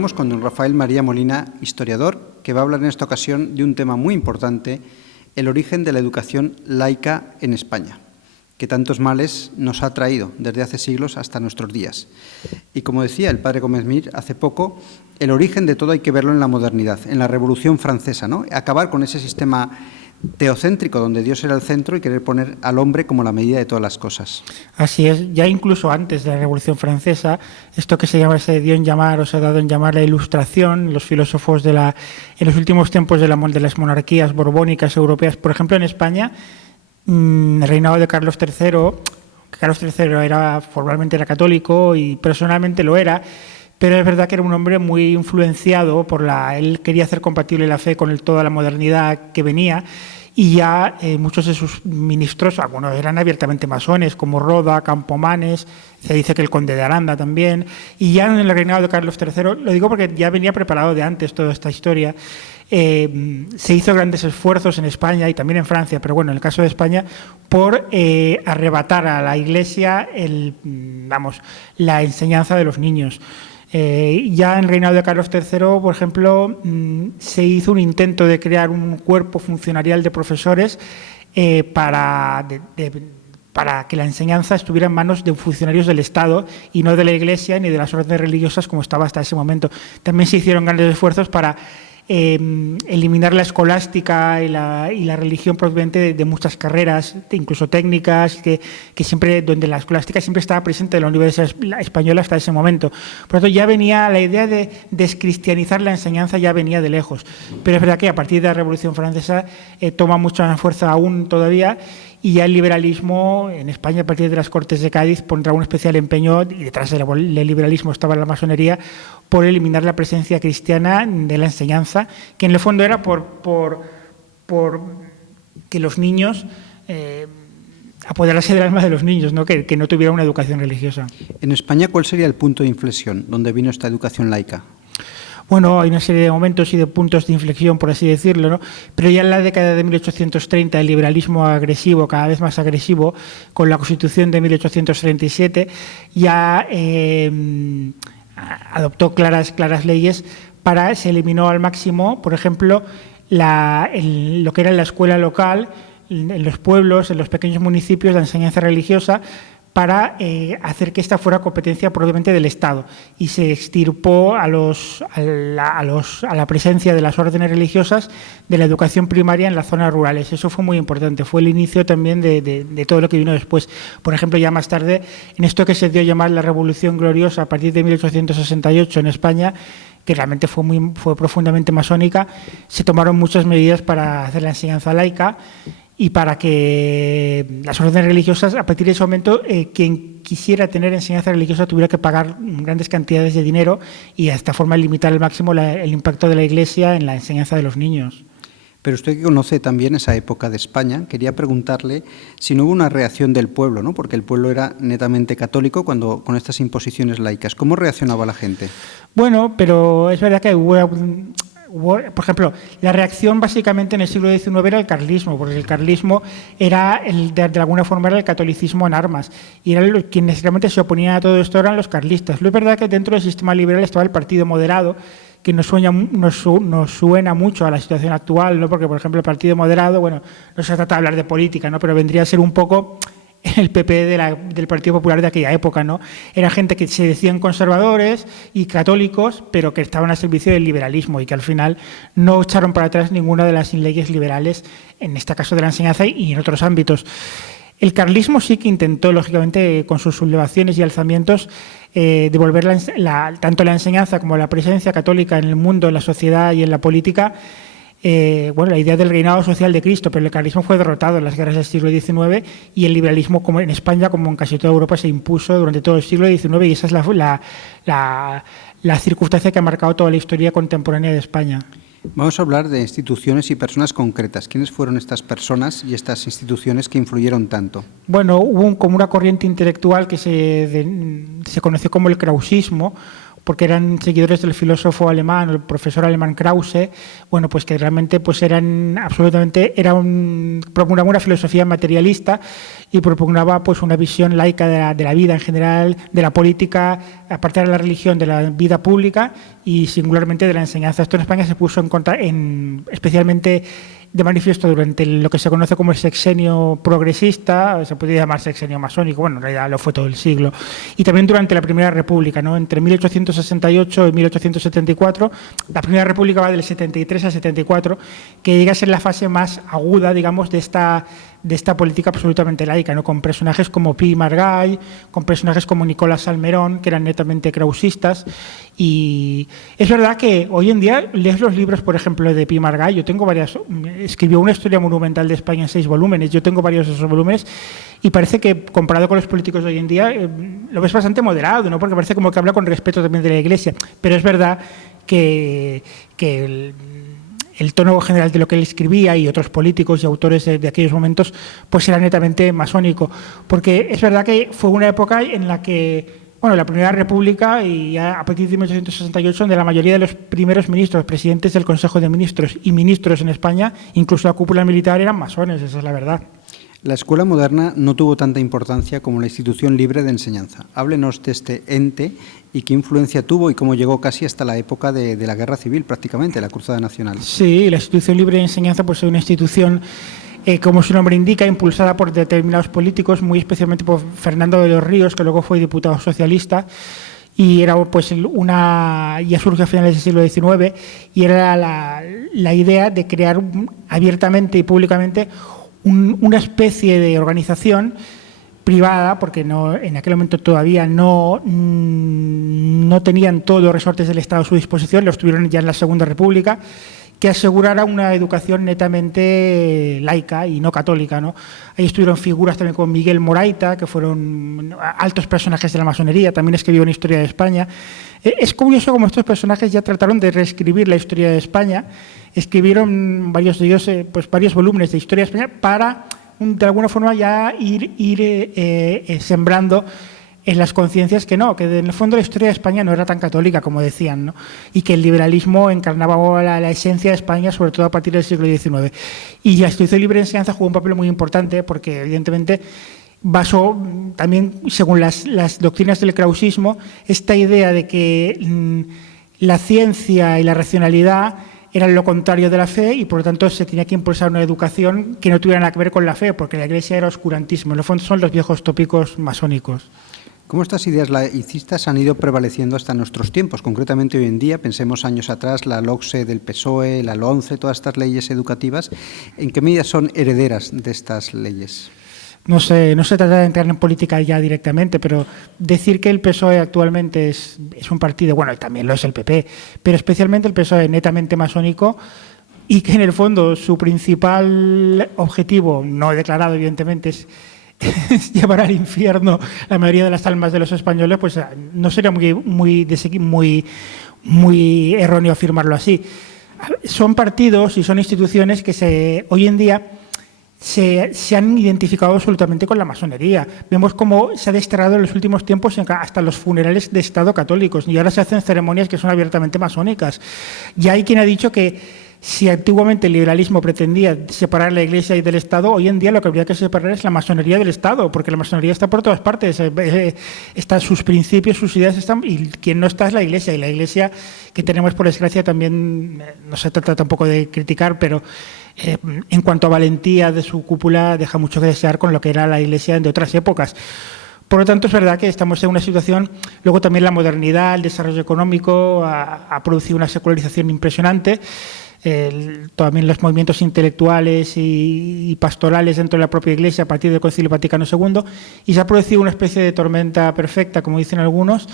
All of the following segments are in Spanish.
encontramos con don Rafael María Molina, historiador, que va a hablar en esta ocasión de un tema muy importante, el origen de la educación laica en España, que tantos males nos ha traído desde hace siglos hasta nuestros días. Y como decía el padre Gómez Mir hace poco, el origen de todo hay que verlo en la modernidad, en la Revolución Francesa, ¿no? Acabar con ese sistema teocéntrico donde Dios era el centro y querer poner al hombre como la medida de todas las cosas. Así es, ya incluso antes de la Revolución Francesa, esto que se dio en llamar o se ha dado en llamar la Ilustración, los filósofos en los últimos tiempos de las monarquías borbónicas europeas, por ejemplo en España, el reinado de Carlos III, formalmente era católico y personalmente lo era, pero es verdad que era un hombre muy influenciado él quería hacer compatible la fe con toda la modernidad que venía, y ya muchos de sus ministros, algunos eran abiertamente masones, como Roda, Campomanes, se dice que el conde de Aranda también, y ya en el reinado de Carlos III, lo digo porque ya venía preparado de antes toda esta historia. Se hizo grandes esfuerzos en España y también en Francia, pero bueno, en el caso de España, por arrebatar a la Iglesia la enseñanza de los niños. Ya en el reinado de Carlos III, por ejemplo, se hizo un intento de crear un cuerpo funcionarial de profesores para que la enseñanza estuviera en manos de funcionarios del Estado y no de la Iglesia ni de las órdenes religiosas como estaba hasta ese momento. También se hicieron grandes esfuerzos para eliminar la escolástica y la religión proveniente de muchas carreras, incluso técnicas, que siempre, donde la escolástica siempre estaba presente en la Universidad Española hasta ese momento. Por lo tanto, ya venía la idea de descristianizar la enseñanza, ya venía de lejos. Pero es verdad que a partir de la Revolución Francesa toma mucha más fuerza aún todavía, y ya el liberalismo en España, a partir de las Cortes de Cádiz, pondrá un especial empeño, y detrás del liberalismo estaba la masonería, por eliminar la presencia cristiana de la enseñanza, que en el fondo era por que los niños, apoderarse del alma de los niños, ¿no? Que no tuviera una educación religiosa. En España, ¿cuál sería el punto de inflexión donde vino esta educación laica? Bueno, hay una serie de momentos y de puntos de inflexión, por así decirlo, ¿no? Pero ya en la década de 1830, el liberalismo agresivo, cada vez más agresivo, con la Constitución de 1837, ya adoptó claras leyes se eliminó al máximo, por ejemplo, lo que era la escuela local, en los pueblos, en los pequeños municipios, la enseñanza religiosa, para hacer que esta fuera competencia probablemente del Estado, y se extirpó a la presencia de las órdenes religiosas de la educación primaria en las zonas rurales. Eso fue muy importante, fue el inicio también de todo lo que vino después. Por ejemplo, ya más tarde, en esto que se dio a llamar la Revolución Gloriosa a partir de 1868 en España, que realmente fue profundamente masónica, se tomaron muchas medidas para hacer la enseñanza laica y para que las órdenes religiosas, a partir de ese momento, quien quisiera tener enseñanza religiosa tuviera que pagar grandes cantidades de dinero, y de esta forma limitar al máximo el impacto de la Iglesia en la enseñanza de los niños. Pero usted, que conoce también esa época de España, quería preguntarle si no hubo una reacción del pueblo, ¿no? Porque el pueblo era netamente católico con estas imposiciones laicas. ¿Cómo reaccionaba la gente? Bueno, pero es verdad que hubo, por ejemplo, la reacción básicamente en el siglo XIX era el carlismo, porque el carlismo era, de alguna forma, era el catolicismo en armas, y quienes realmente se oponían a todo esto eran los carlistas. Lo es verdad que dentro del sistema liberal estaba el Partido Moderado, que nos suena mucho a la situación actual, ¿no? Porque, por ejemplo, el Partido Moderado, bueno, no se trata de hablar de política, ¿no? Pero vendría a ser un poco el PP del Partido Popular de aquella época, ¿no? Era gente que se decían conservadores y católicos, pero que estaban al servicio del liberalismo, y que al final no echaron para atrás ninguna de las leyes liberales, en este caso de la enseñanza y en otros ámbitos. El carlismo sí que intentó, lógicamente, con sus sublevaciones y alzamientos, devolver tanto la enseñanza como la presencia católica en el mundo, en la sociedad y en la política. La idea del reinado social de Cristo, pero el carlismo fue derrotado en las guerras del siglo XIX, y el liberalismo, como en España, como en casi toda Europa, se impuso durante todo el siglo XIX, y esa es la circunstancia que ha marcado toda la historia contemporánea de España. Vamos a hablar de instituciones y personas concretas. ¿Quiénes fueron estas personas y estas instituciones que influyeron tanto? Bueno, hubo como una corriente intelectual que se conoció como el krausismo, porque eran seguidores del filósofo alemán, el profesor alemán Krause, bueno, pues que realmente pues propugnaba una filosofía materialista y propugnaba pues una visión laica de la vida en general, de la política, aparte de la religión, de la vida pública y singularmente de la enseñanza. Esto en España se puso especialmente de manifiesto durante lo que se conoce como el sexenio progresista, se podría llamar sexenio masónico, bueno, en realidad lo fue todo el siglo, y también durante la Primera República, ¿no? Entre 1868 y 1874, la Primera República va del 73 al 74, que llega a ser la fase más aguda, digamos, de esta política absolutamente laica, ¿no? Con personajes como Pi y Margall, con personajes como Nicolás Salmerón, que eran netamente krausistas. Y es verdad que hoy en día lees los libros, por ejemplo, de Pi y Margall. Yo tengo escribió una historia monumental de España en 6 volúmenes. Yo tengo varios de esos volúmenes y parece que, comparado con los políticos de hoy en día, lo ves bastante moderado, ¿no? Porque parece como que habla con respeto también de la Iglesia. Pero es verdad que el tono general de lo que él escribía y otros políticos y autores de aquellos momentos pues era netamente masónico, porque es verdad que fue una época en la que, bueno, la Primera República y ya a partir de 1868, donde la mayoría de los primeros ministros, presidentes del Consejo de Ministros y ministros en España, incluso la cúpula militar, eran masones, esa es la verdad. La escuela moderna no tuvo tanta importancia como la institución libre de enseñanza. Háblenos de este ente y qué influencia tuvo y cómo llegó casi hasta la época de la Guerra Civil, prácticamente, la Cruzada Nacional. Sí, la institución libre de enseñanza pues, es una institución, como su nombre indica, impulsada por determinados políticos, muy especialmente por Fernando de los Ríos, que luego fue diputado socialista, y era pues ya surge a finales del siglo XIX, y era la idea de crear abiertamente y públicamente una especie de organización privada, porque en aquel momento todavía no tenían todos los resortes del Estado a su disposición, los tuvieron ya en la Segunda República, que asegurara una educación netamente laica y no católica, ¿no? Ahí estuvieron figuras también como Miguel Moraita, que fueron altos personajes de la masonería, también escribió una historia de España. Es curioso cómo estos personajes ya trataron de reescribir la historia de España, escribieron varios de ellos, varios volúmenes de historia de España para, de alguna forma, ya ir sembrando en las conciencias que no, que en el fondo la historia de España no era tan católica como decían, ¿no? Y que el liberalismo encarnaba la esencia de España, sobre todo a partir del siglo XIX. Y la institución libre de enseñanza jugó un papel muy importante porque, evidentemente, basó también, según las doctrinas del krausismo, esta idea de que la ciencia y la racionalidad eran lo contrario de la fe y, por lo tanto, se tenía que impulsar una educación que no tuviera nada que ver con la fe, porque la Iglesia era oscurantismo. En el fondo son los viejos tópicos masónicos. ¿Cómo estas ideas laicistas han ido prevaleciendo hasta nuestros tiempos? Concretamente hoy en día, pensemos años atrás, la LOCSE del PSOE, la LONCE, todas estas leyes educativas, ¿en qué medida son herederas de estas leyes? No se trata de entrar en política ya directamente, pero decir que el PSOE actualmente es un partido, bueno, también lo es el PP, pero especialmente el PSOE netamente masónico y que en el fondo su principal objetivo, no declarado evidentemente, es llevar al infierno la mayoría de las almas de los españoles, pues no sería muy erróneo afirmarlo así. Son partidos y son instituciones que hoy en día se han identificado absolutamente con la masonería. Vemos cómo se ha desterrado en los últimos tiempos hasta los funerales de Estado católicos y ahora se hacen ceremonias que son abiertamente masónicas. Ya hay quien ha dicho que si antiguamente el liberalismo pretendía separar la Iglesia y del Estado, hoy en día lo que habría que separar es la masonería del Estado, porque la masonería está por todas partes, están sus principios, sus ideas están, y quien no está es la Iglesia, y la Iglesia que tenemos por desgracia también, no se trata tampoco de criticar, pero en cuanto a valentía de su cúpula deja mucho que desear con lo que era la Iglesia de otras épocas. Por lo tanto, es verdad que estamos en una situación, luego también la modernidad, el desarrollo económico ha producido una secularización impresionante, también los movimientos intelectuales y pastorales dentro de la propia Iglesia a partir del Concilio Vaticano II, y se ha producido una especie de tormenta perfecta, como dicen algunos,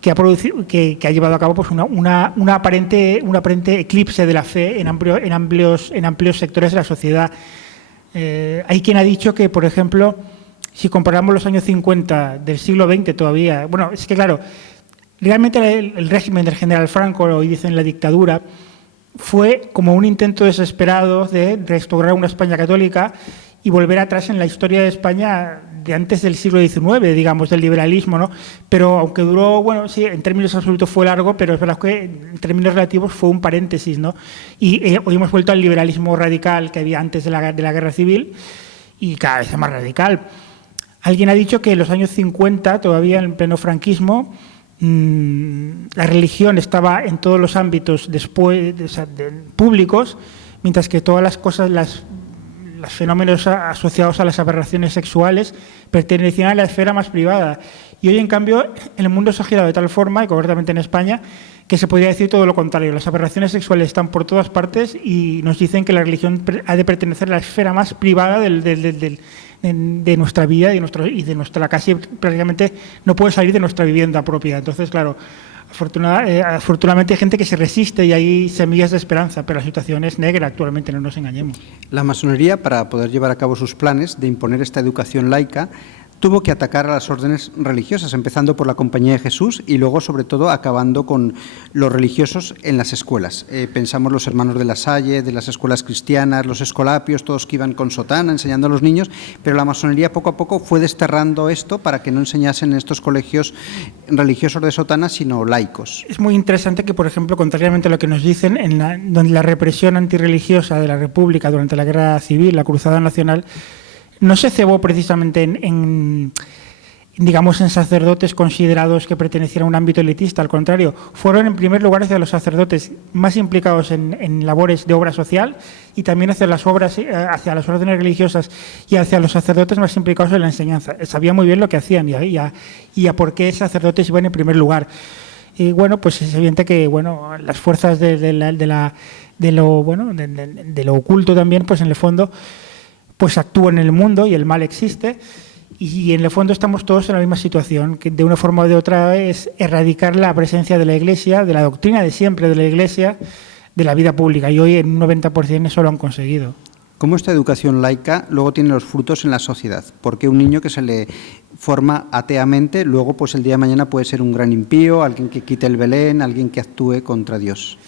que ha llevado a cabo pues un aparente eclipse de la fe en amplios sectores de la sociedad. Hay quien ha dicho que, por ejemplo, si comparamos los años 50 del siglo XX todavía, bueno, es que claro, realmente el régimen del general Franco, hoy dicen la dictadura, fue como un intento desesperado de restaurar una España católica y volver atrás en la historia de España de antes del siglo XIX, digamos, del liberalismo, ¿no? Pero aunque duró, bueno, sí, en términos absolutos fue largo, pero es verdad que en términos relativos fue un paréntesis, ¿no? Y hoy hemos vuelto al liberalismo radical que había antes de la Guerra Civil y cada vez es más radical. Alguien ha dicho que en los años 50, todavía en pleno franquismo, la religión estaba en todos los ámbitos públicos, mientras que todas las cosas, los fenómenos asociados a las aberraciones sexuales pertenecían a la esfera más privada. Y hoy, en cambio, el mundo se ha girado de tal forma, y concretamente en España, que se podría decir todo lo contrario. Las aberraciones sexuales están por todas partes y nos dicen que la religión ha de pertenecer a la esfera más privada de nuestra vida y de nuestra casi prácticamente no puede salir de nuestra vivienda propia. Entonces, claro, afortunadamente hay gente que se resiste y hay semillas de esperanza, pero la situación es negra actualmente, no nos engañemos. La masonería, para poder llevar a cabo sus planes de imponer esta educación laica, tuvo que atacar a las órdenes religiosas, empezando por la Compañía de Jesús y luego, sobre todo, acabando con los religiosos en las escuelas. Pensamos los hermanos de la Salle, de las escuelas cristianas, los escolapios, todos que iban con sotana enseñando a los niños, pero la masonería poco a poco fue desterrando esto para que no enseñasen en estos colegios religiosos de sotana, sino laicos. Es muy interesante que, por ejemplo, contrariamente a lo que nos dicen, donde la represión antirreligiosa de la República durante la Guerra Civil, la Cruzada Nacional, no se cebó precisamente en sacerdotes considerados que pertenecían a un ámbito elitista. Al contrario, fueron en primer lugar hacia los sacerdotes más implicados en labores de obra social y también hacia las órdenes religiosas y hacia los sacerdotes más implicados en la enseñanza. Sabían muy bien lo que hacían y a por qué sacerdotes iban en primer lugar. Y bueno, pues es evidente que las fuerzas de lo oculto también, pues en el fondo, pues actúan en el mundo y el mal existe y en el fondo estamos todos en la misma situación, que de una forma o de otra es erradicar la presencia de la Iglesia, de la doctrina de siempre de la Iglesia, de la vida pública, y hoy en un 90% eso lo han conseguido. ¿Cómo esta educación laica luego tiene los frutos en la sociedad? Porque un niño que se le forma ateamente, luego pues el día de mañana puede ser un gran impío, alguien que quite el Belén, alguien que actúe contra Dios.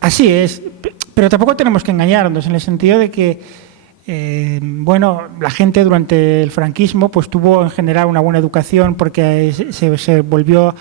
Así es, pero tampoco tenemos que engañarnos en el sentido de que la gente durante el franquismo pues tuvo en general una buena educación porque se volvió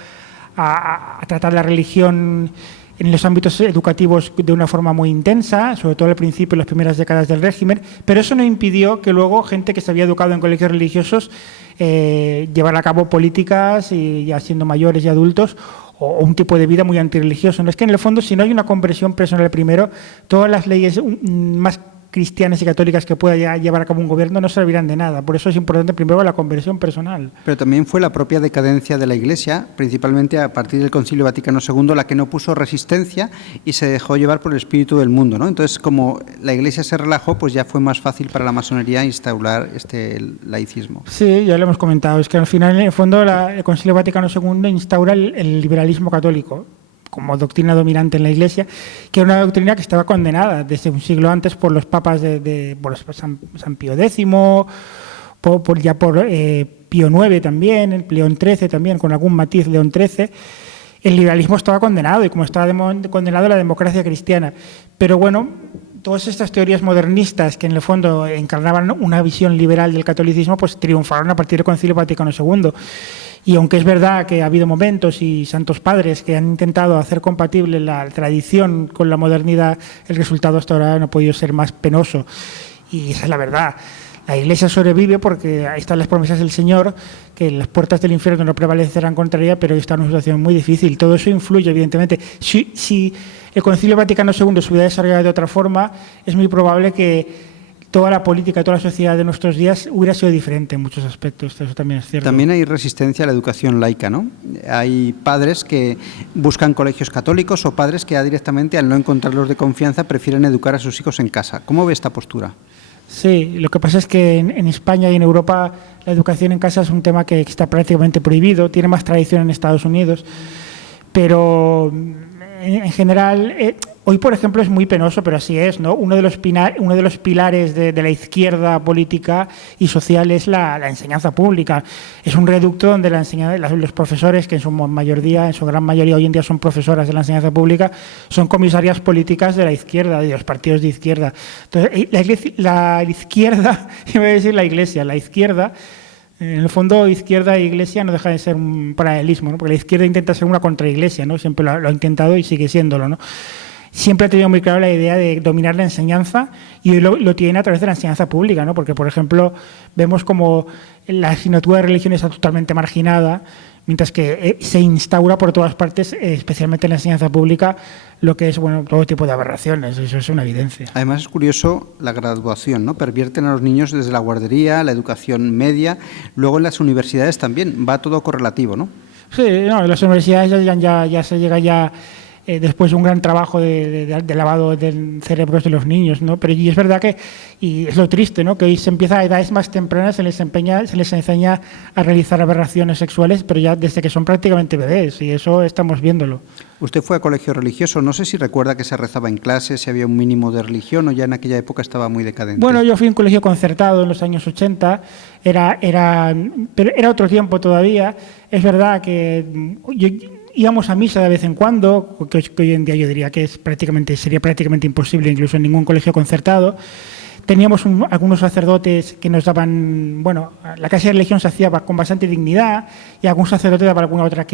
a tratar la religión en los ámbitos educativos de una forma muy intensa, sobre todo al principio, en las primeras décadas del régimen, pero eso no impidió que luego gente que se había educado en colegios religiosos llevara a cabo políticas y ya siendo mayores y adultos o un tipo de vida muy antirreligioso. No es que en el fondo, si no hay una conversión personal primero, todas las leyes más cristianas y católicas que pueda llevar a cabo un gobierno no servirán de nada. Por eso es importante primero la conversión personal. Pero también fue la propia decadencia de la Iglesia, principalmente a partir del Concilio Vaticano II, la que no puso resistencia y se dejó llevar por el espíritu del mundo, ¿no? Entonces, como la Iglesia se relajó, pues ya fue más fácil para la masonería instaurar este laicismo. Sí, ya lo hemos comentado. Es que al final, en el fondo, el Concilio Vaticano II instaura el liberalismo católico como doctrina dominante en la Iglesia, que era una doctrina que estaba condenada desde un siglo antes por los papas por San Pío X, por Pío IX también, León XIII también, con algún matiz León XIII. El liberalismo estaba condenado y como estaba condenado la democracia cristiana. Pero bueno, todas estas teorías modernistas que en el fondo encarnaban una visión liberal del catolicismo, pues triunfaron a partir del Concilio Vaticano II. Y aunque es verdad que ha habido momentos y santos padres que han intentado hacer compatible la tradición con la modernidad, el resultado hasta ahora no ha podido ser más penoso. Y esa es la verdad. La Iglesia sobrevive porque ahí están las promesas del Señor, que las puertas del infierno no prevalecerán contra ella, pero está en una situación muy difícil. Todo eso influye, evidentemente. Si el Concilio Vaticano II se hubiera desarrollado de otra forma, es muy probable que toda la política, toda la sociedad de nuestros días hubiera sido diferente en muchos aspectos. Eso también es cierto. También hay resistencia a la educación laica, ¿no? Hay padres que buscan colegios católicos o padres que ya directamente, al no encontrarlos de confianza, prefieren educar a sus hijos en casa. ¿Cómo ve esta postura? Sí, lo que pasa es que en España y en Europa la educación en casa es un tema que está prácticamente prohibido, tiene más tradición en Estados Unidos, pero en general Hoy, por ejemplo, es muy penoso, pero así es, ¿no? Uno de los pilares de la izquierda política y social es la enseñanza pública. Es un reducto donde los profesores, que en su gran mayoría hoy en día son profesoras de la enseñanza pública, son comisarias políticas de la izquierda, de los partidos de izquierda. Entonces, la izquierda, iba a decir la Iglesia, la izquierda, en el fondo, izquierda e iglesia no deja de ser un paralelismo, ¿no? Porque la izquierda intenta ser una contraiglesia, ¿no? Siempre lo ha intentado y sigue siéndolo, ¿no? Siempre ha tenido muy claro la idea de dominar la enseñanza y hoy lo tiene a través de la enseñanza pública, ¿no? Porque, por ejemplo, vemos como la asignatura de religión está totalmente marginada, mientras que se instaura por todas partes, especialmente en la enseñanza pública, lo que es, bueno, todo tipo de aberraciones. Eso es una evidencia. Además es curioso la graduación, ¿no? Pervierten a los niños desde la guardería, la educación media, luego en las universidades también, va todo correlativo, ¿no? Sí, no, en las universidades ya se llega ya después de un gran trabajo de lavado de cerebros de los niños, ¿no? Pero y es verdad que, y es lo triste, ¿no? Que hoy se empieza a edades más tempranas, se les enseña a realizar aberraciones sexuales, pero ya desde que son prácticamente bebés, y eso estamos viéndolo. Usted fue a colegio religioso, no sé si recuerda que se rezaba en clase, si había un mínimo de religión o ya en aquella época estaba muy decadente. Bueno, yo fui a un colegio concertado en los años 80, pero era otro tiempo todavía. Es verdad que íbamos a misa de vez en cuando, que hoy en día yo diría que sería prácticamente imposible incluso en ningún colegio concertado. Teníamos algunos sacerdotes que nos daban, bueno, la clase de religión se hacía con bastante dignidad y algún sacerdote daba alguna otra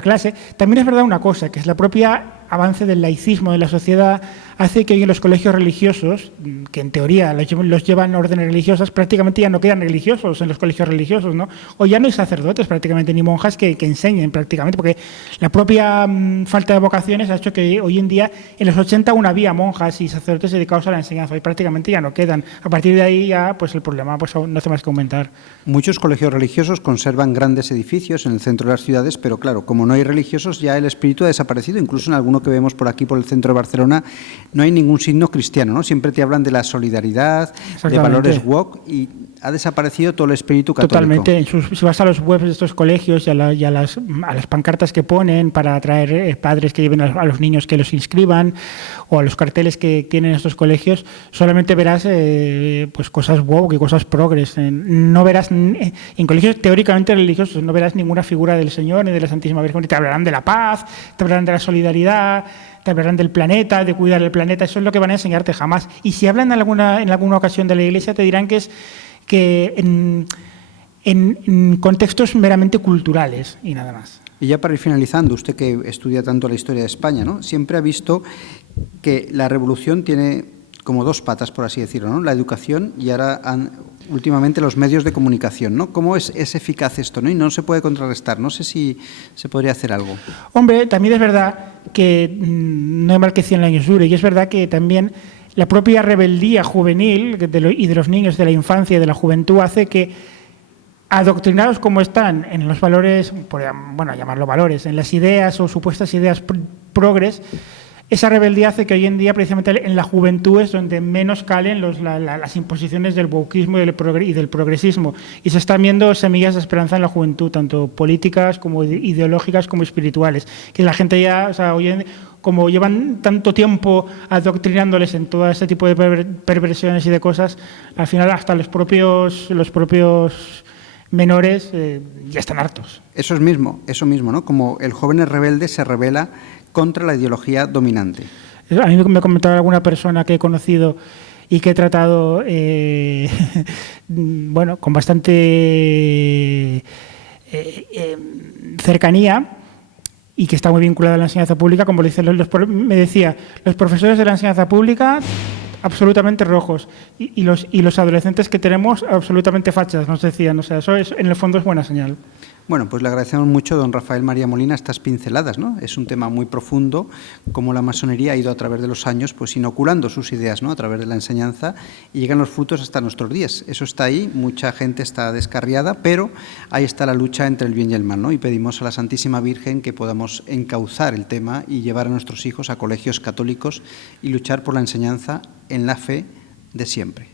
clase. También es verdad una cosa, que es la propia avance del laicismo de la sociedad hace que hoy en los colegios religiosos, que en teoría los llevan órdenes religiosas, prácticamente ya no quedan religiosos en los colegios religiosos, ¿no? O ya no hay sacerdotes prácticamente, ni monjas que enseñen prácticamente, porque la propia falta de vocaciones ha hecho que hoy en día, en los 80 aún había monjas y sacerdotes dedicados a la enseñanza, hoy prácticamente ya no quedan. A partir de ahí ya pues el problema pues no hace más que aumentar. Muchos colegios religiosos conservan grandes edificios en el centro de las ciudades, pero claro, como no hay religiosos, ya el espíritu ha desaparecido. Incluso en alguno que vemos por aquí, por el centro de Barcelona, no hay ningún signo cristiano, ¿no? Siempre te hablan de la solidaridad, de valores woke, y ha desaparecido todo el espíritu católico. Totalmente. Si vas a los webs de estos colegios y a las pancartas que ponen para atraer padres que lleven a los niños que los inscriban, o a los carteles que tienen estos colegios, solamente verás pues cosas woke y cosas progres. No verás, en colegios teóricamente religiosos, no verás ninguna figura del Señor ni de la Santísima Virgen. Te hablarán de la paz, te hablarán de la solidaridad, te hablarán del planeta, de cuidar el planeta. Eso es lo que van a enseñarte jamás. Y si hablan en alguna ocasión de la Iglesia, te dirán que es en contextos meramente culturales y nada más. Y ya para ir finalizando, usted que estudia tanto la historia de España, ¿no? Siempre ha visto que la revolución tiene como dos patas, por así decirlo, ¿no? La educación y ahora últimamente los medios de comunicación, ¿no? ¿Cómo es eficaz esto, ¿no? Y no se puede contrarrestar. No sé si se podría hacer algo. Hombre, también es verdad que no hay mal que 100 años dure, y es verdad que también la propia rebeldía juvenil y de los niños, de la infancia y de la juventud hace que, adoctrinados como están en los valores, bueno, llamarlo valores, en las ideas o supuestas ideas progres, esa rebeldía hace que hoy en día, precisamente en la juventud, es donde menos calen las imposiciones del wokismo y del progresismo. Y se están viendo semillas de esperanza en la juventud, tanto políticas como ideológicas como espirituales. Que la gente ya, o sea, como llevan tanto tiempo adoctrinándoles en todo este tipo de perversiones y de cosas, al final hasta los propios menores ya están hartos. Eso mismo, ¿no? Como el joven rebelde se rebela contra la ideología dominante. A mí me ha comentado alguna persona que he conocido y que he tratado bueno, con bastante cercanía y que está muy vinculada a la enseñanza pública, como me decía, los profesores de la enseñanza pública absolutamente rojos y los adolescentes que tenemos absolutamente fachas, nos decían. O sea, eso en el fondo es buena señal. Bueno, pues le agradecemos mucho, don Rafael María Molina, estas pinceladas, ¿no? Es un tema muy profundo, como la masonería ha ido a través de los años pues inoculando sus ideas, ¿no? A través de la enseñanza, y llegan los frutos hasta nuestros días. Eso está ahí, mucha gente está descarriada, pero ahí está la lucha entre el bien y el mal, ¿no? Y pedimos a la Santísima Virgen que podamos encauzar el tema y llevar a nuestros hijos a colegios católicos y luchar por la enseñanza en la fe de siempre.